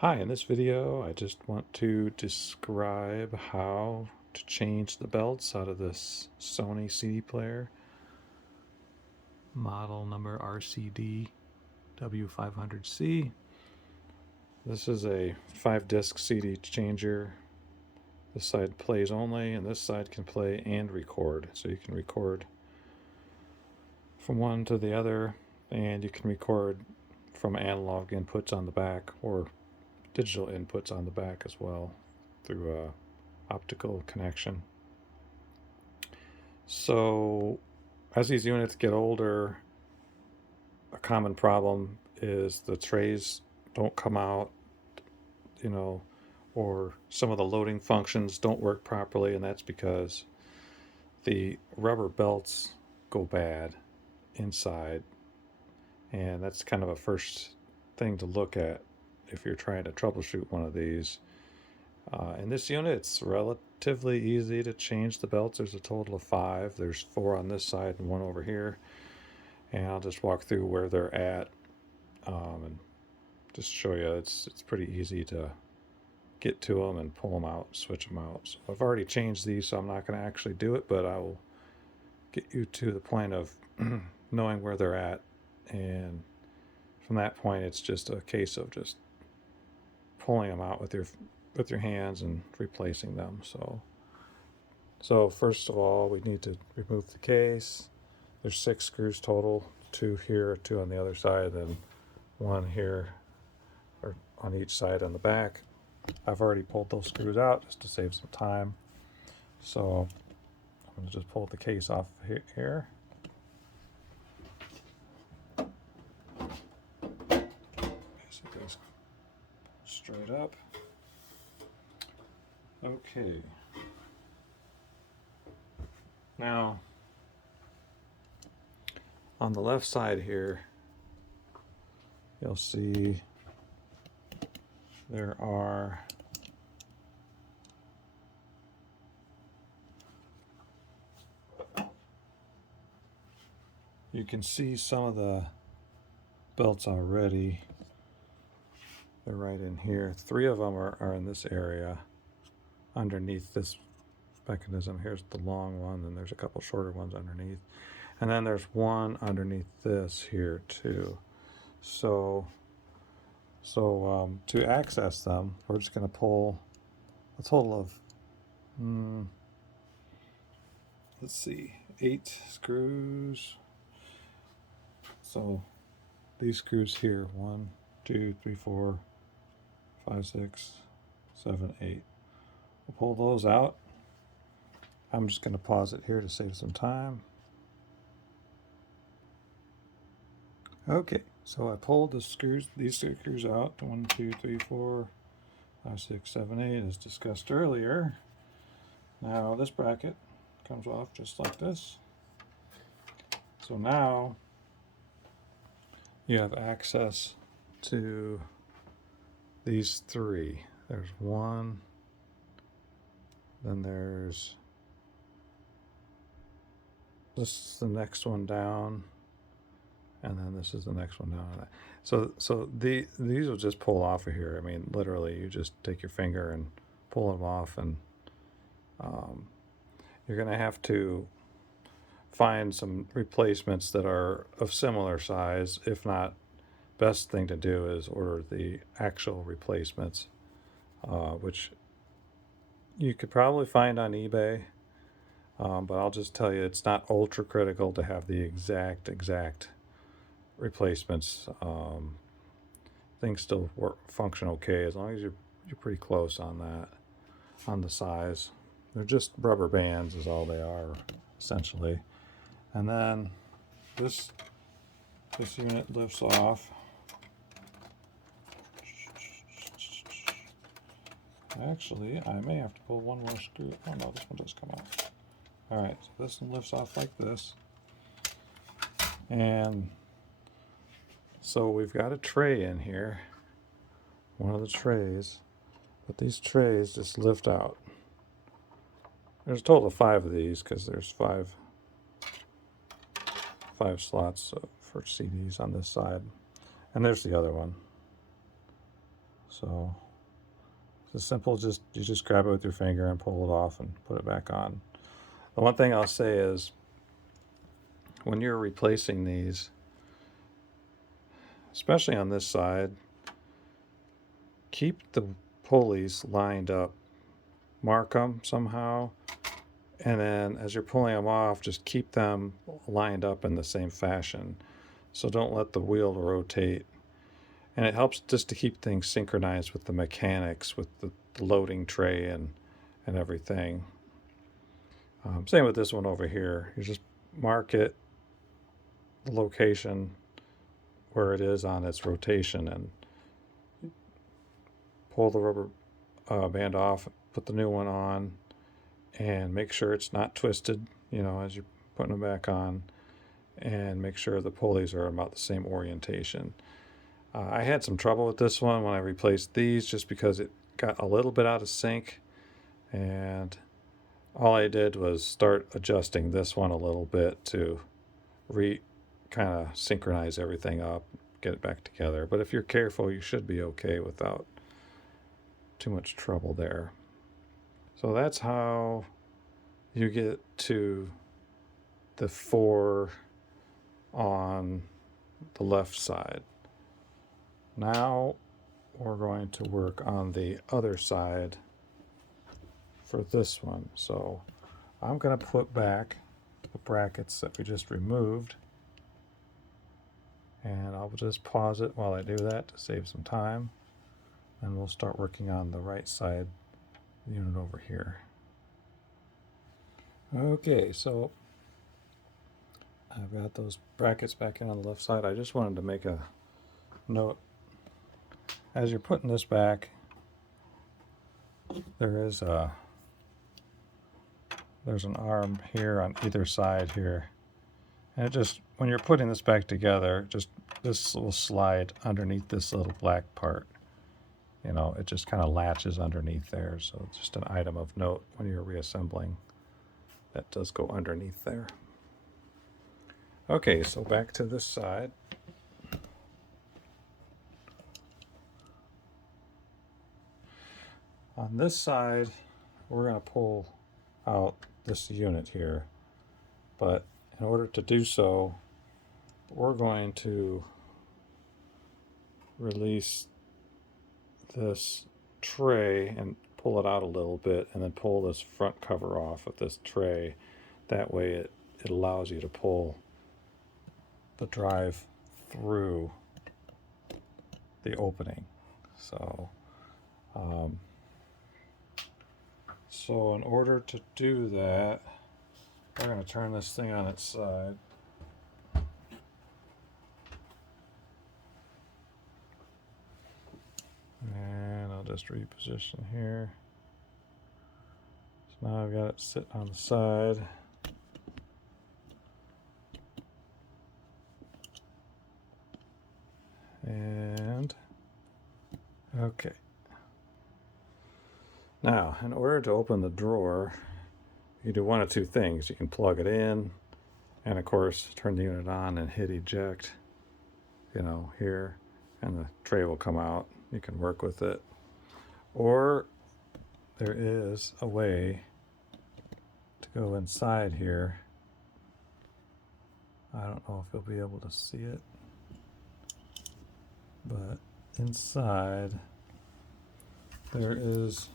Hi, in this video I just want to describe how to change the belts out of this Sony CD player, model number RDC-W500C. This is a 5-disc CD changer. This side plays only and this side can play and record. So you can record from one to the other, and you can record from analog inputs on the back or digital inputs on the back as well through a optical connection. So as these units get older, a common problem is the trays don't come out, or some of the loading functions don't work properly, and that's because the rubber belts go bad inside, and that's kind of a first thing to look at if you're trying to troubleshoot one of these. In this unit, it's relatively easy to change the belts. There's a total of 5. There's 4 on this side and 1 over here. And I'll just walk through where they're at and just show you it's pretty easy to get to them and pull them out, switch them out. So I've already changed these, so I'm not going to actually do it, but I will get you to the point of knowing where they're at. And from that point, it's just a case of just pulling them out with your hands and replacing them. So first of all, we need to remove the case. There's 6 screws total, 2 here, 2 on the other side, then 1 here or on each side on the back. I've already pulled those screws out just to save some time. So I'm going to just pull the case off here. It goes straight up. Okay. Now, on the left side here, you'll see there are you can see some of the belts already. They're right in here. 3 of them are in this area underneath this mechanism. Here's the long one, and there's a couple shorter ones underneath. And then there's 1 underneath this here too. So to access them, we're just going to pull a total of, let's see, 8 screws. So these screws here, 1, 2, 3, 4, 5, 6, 7, 8. We'll pull those out. I'm just going to pause it here to save some time. Okay, so I pulled these screws out. 1, 2, 3, 4, 5, 6, 7, 8, as discussed earlier. Now this bracket comes off just like this. So now you have access to these 3. There's 1, then there's this is the next one down, and then this is the next one down. So these will just pull off of here. I mean, literally, you just take your finger and pull them off, and you're going to have to find some replacements that are of similar size. If not, best thing to do is order the actual replacements, which you could probably find on eBay. But I'll just tell you, it's not ultra critical to have the exact replacements. Things still function okay as long as you're pretty close on that, on the size. They're just rubber bands is all they are, essentially. And then this unit lifts off. Actually, I may have to pull 1 more screw. Oh no, this one does come out. Alright, so this one lifts off like this. And so we've got a tray in here, one of the trays, but these trays just lift out. There's a total of 5 of these because there's 5 slots for CDs on this side. And there's the other one. So it's simple, you just grab it with your finger and pull it off and put it back on. The one thing I'll say is when you're replacing these, especially on this side, keep the pulleys lined up. Mark them somehow, and then as you're pulling them off, just keep them lined up in the same fashion. So don't let the wheel rotate. And it helps just to keep things synchronized with the mechanics, with the loading tray and everything. Same with this one over here. You just mark it, the location where it is on its rotation, and pull the rubber band off, put the new one on, and make sure it's not twisted, as you're putting them back on, and make sure the pulleys are about the same orientation. I had some trouble with this one when I replaced these just because it got a little bit out of sync, and all I did was start adjusting this one a little bit to kind of synchronize everything up, get it back together. But if you're careful, you should be okay without too much trouble there. So that's how you get to the 4 on the left side. Now we're going to work on the other side for this one. So I'm going to put back the brackets that we just removed, and I'll just pause it while I do that to save some time, and we'll start working on the right side unit over here. Okay, so I've got those brackets back in on the left side. I just wanted to make a note. As you're putting this back, there's an arm here on either side here, and it just, when you're putting this back together, this will slide underneath this little black part. It just kind of latches underneath there, so it's just an item of note when you're reassembling. That does go underneath there. Okay, so back to this side. On this side, we're going to pull out this unit here, but in order to do so, we're going to release this tray and pull it out a little bit, and then pull this front cover off of this tray. That way it allows you to pull the drive through the opening. So in order to do that, we're going to turn this thing on its side. And I'll just reposition here. So now I've got it sit on the side. And okay. Now, in order to open the drawer, you do one of two things. You can plug it in, and of course, turn the unit on and hit eject, here, and the tray will come out. You can work with it. Or there is a way to go inside here. I don't know if you'll be able to see it, but inside there is,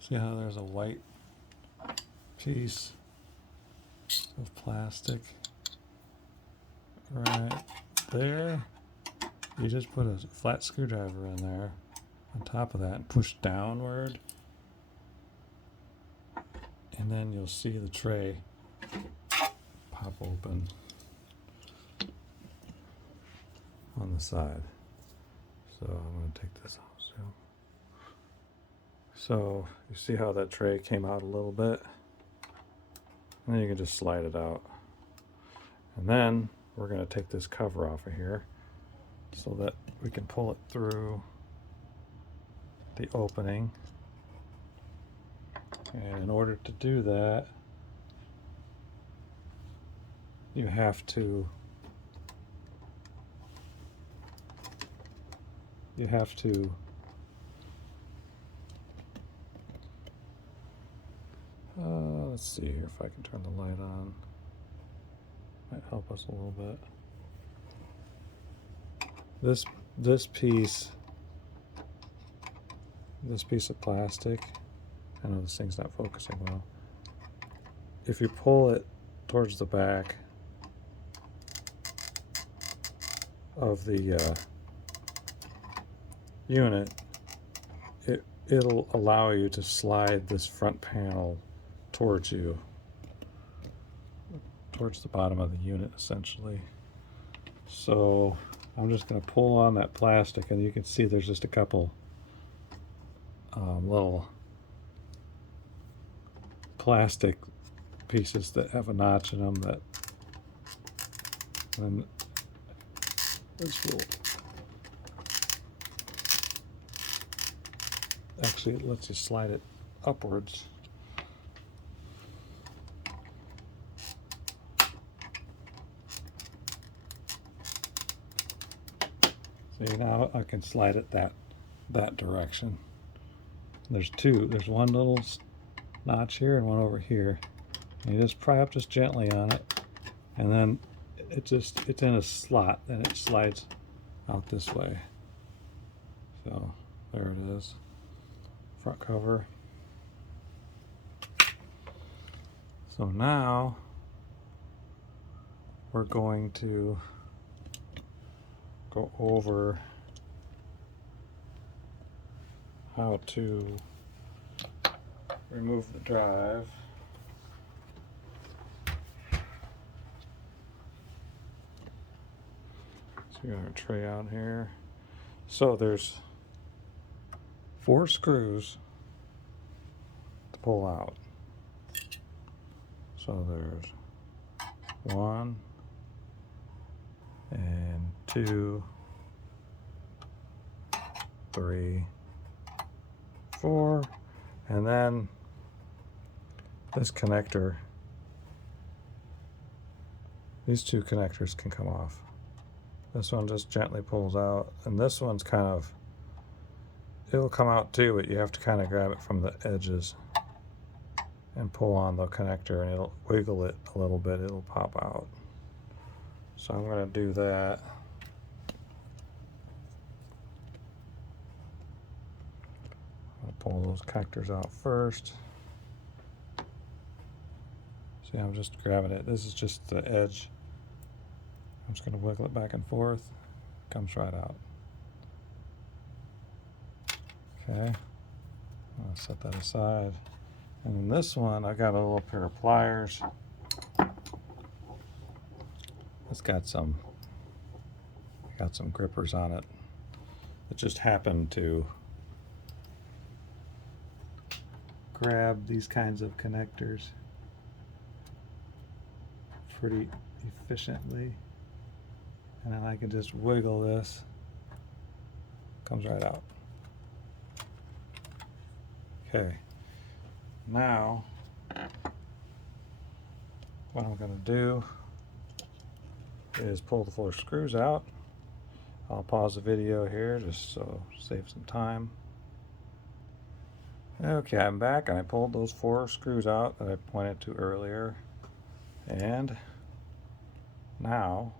see how there's a white piece of plastic right there? You just put a flat screwdriver in there on top of that and push downward, and then you'll see the tray pop open on the side. So I'm going to take this out. So you see how that tray came out a little bit? And then you can just slide it out. And then we're going to take this cover off of here so that we can pull it through the opening. And in order to do that, you have to you have to let's see here if I can turn the light on. Might help us a little bit. This piece of plastic, I know this thing's not focusing well. If you pull it towards the back of the unit, it'll allow you to slide this front panel towards you, towards the bottom of the unit essentially. So I'm just going to pull on that plastic, and you can see there's just a couple little plastic pieces that have a notch in them, that then this will actually, it lets you slide it upwards. See, now I can slide it that direction. There's one little notch here and one over here. And you just pry up just gently on it, and then it's in a slot, and it slides out this way. So there it is, front cover. So now we're going to go over how to remove the drive. So we got our tray out here. So there's 4 screws to pull out. So there's 1 and 2, 3, 4, and then this connector. These 2 connectors can come off. This one just gently pulls out, and this one's kind of, it'll come out too, but you have to kind of grab it from the edges and pull on the connector, and it'll wiggle it a little bit, it'll pop out. So I'm going to do that. I'll pull those connectors out first. See, I'm just grabbing it. This is just the edge. I'm just going to wiggle it back and forth. Comes right out. Okay. I'll set that aside. And then this one, I got a little pair of pliers. It's got some grippers on it. It just happened to grab these kinds of connectors pretty efficiently. And then I can just wiggle this. Comes right out. Okay. Now, what I'm going to do is pull the 4 screws out. I'll pause the video here just so save some time. Okay, I'm back, and I pulled those 4 screws out that I pointed to earlier. And now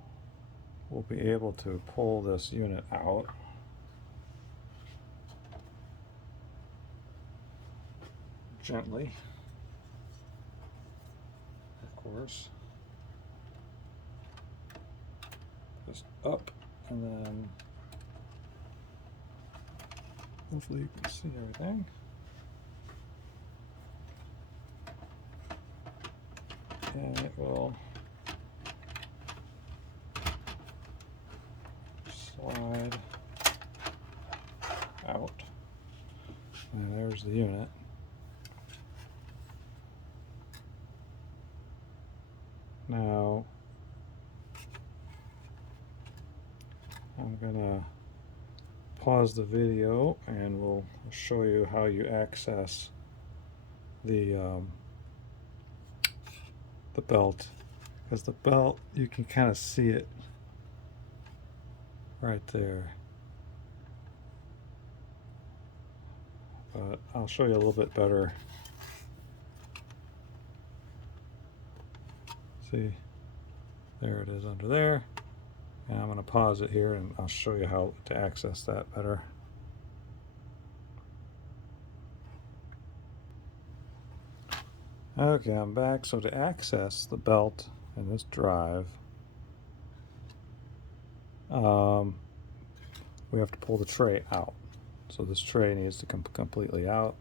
we'll be able to pull this unit out. Gently, of course. Just up, and then hopefully you can see everything. And it will slide out. And there's the unit. Now, I'm gonna pause the video and we'll show you how you access the belt, because the belt, you can kind of see it right there. but I'll show you a little bit better. See, there it is under there. And I'm going to pause it here and I'll show you how to access that better. Okay, I'm back. So to access the belt in this drive, we have to pull the tray out. So this tray needs to come completely out.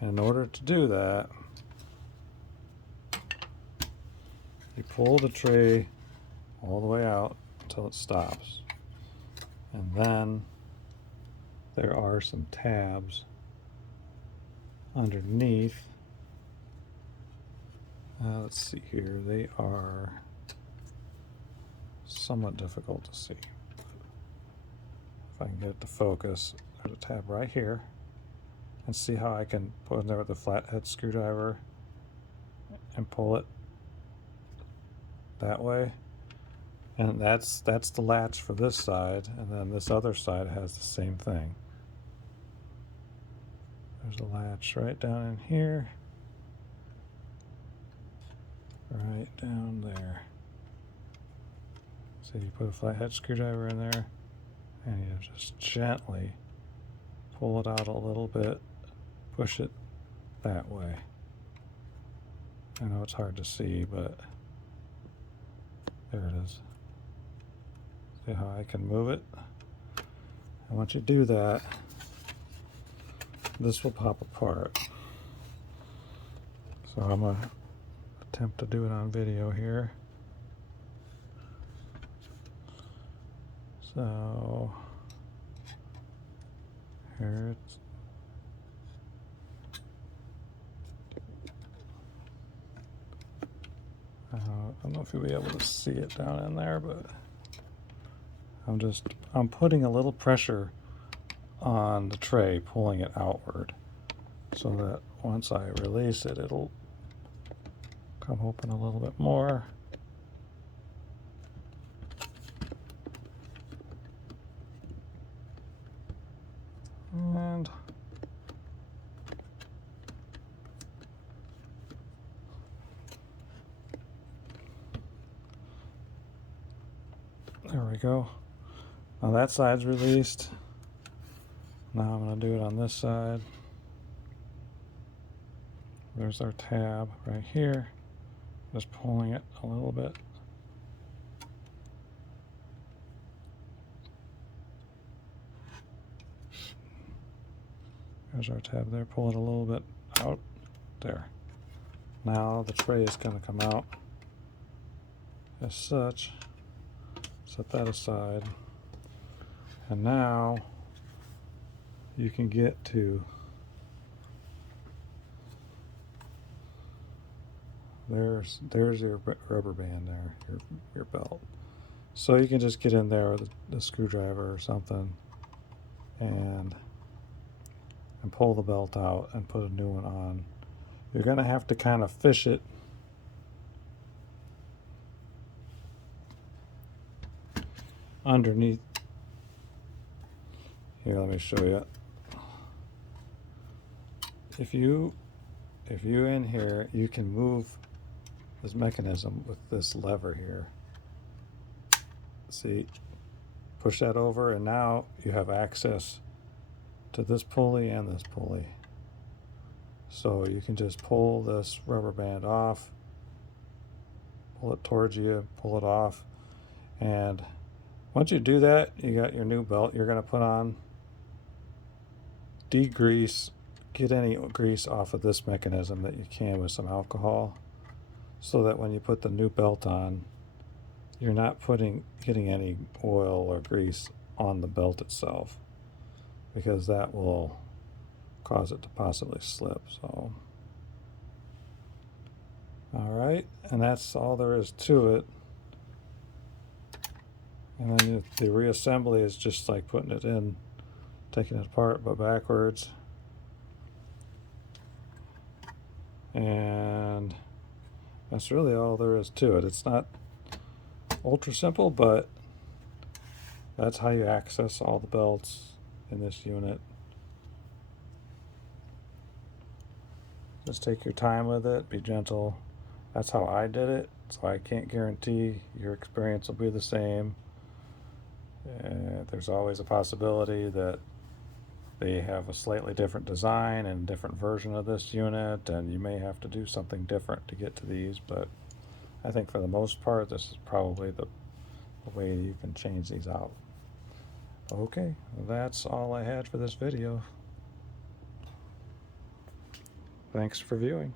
And in order to do that, you pull the tray all the way out until it stops. And then there are some tabs underneath. Let's see here. They are somewhat difficult to see. If I can get it to focus, there's a tab right here. And see how I can put in there with the flathead screwdriver and pull it that way. And that's the latch for this side, and then this other side has the same thing. There's a latch right down in here. Right down there. So you put a flathead screwdriver in there and you just gently pull it out a little bit, push it that way. I know it's hard to see, but there it is. See how I can move it? And once you do that, this will pop apart. So I'm going to attempt to do it on video here. So here it's I don't know if you'll be able to see it down in there, but I'm putting a little pressure on the tray, pulling it outward, so that once I release it, it'll come open a little bit more. And there we go. Now that side's released. Now I'm going to do it on this side. There's our tab right here. Just pulling it a little bit. There's our tab there. Pull it a little bit out. There. Now the tray is going to come out as such. Set that aside. And now you can get to there's your rubber band there, your belt. So you can just get in there with the screwdriver or something and pull the belt out and put a new one on. You're going to have to kind of fish it underneath. Here, let me show you. If you in here, you can move this mechanism with this lever here. See, push that over, and now you have access to this pulley and this pulley. So you can just pull this rubber band off, pull it towards you, pull it off, and once you do that, you got your new belt you're going to put on. Degrease, get any grease off of this mechanism that you can with some alcohol, so that when you put the new belt on, you're not getting any oil or grease on the belt itself, because that will cause it to possibly slip. So, all right, and that's all there is to it. And then the reassembly is just like putting it in, taking it apart but backwards. And that's really all there is to it. It's not ultra simple, but that's how you access all the belts in this unit. Just take your time with it, be gentle. That's how I did it, so I can't guarantee your experience will be the same. There's always a possibility that they have a slightly different design and different version of this unit, and you may have to do something different to get to these, but I think for the most part this is probably the way you can change these out. Okay, that's all I had for this video. Thanks for viewing.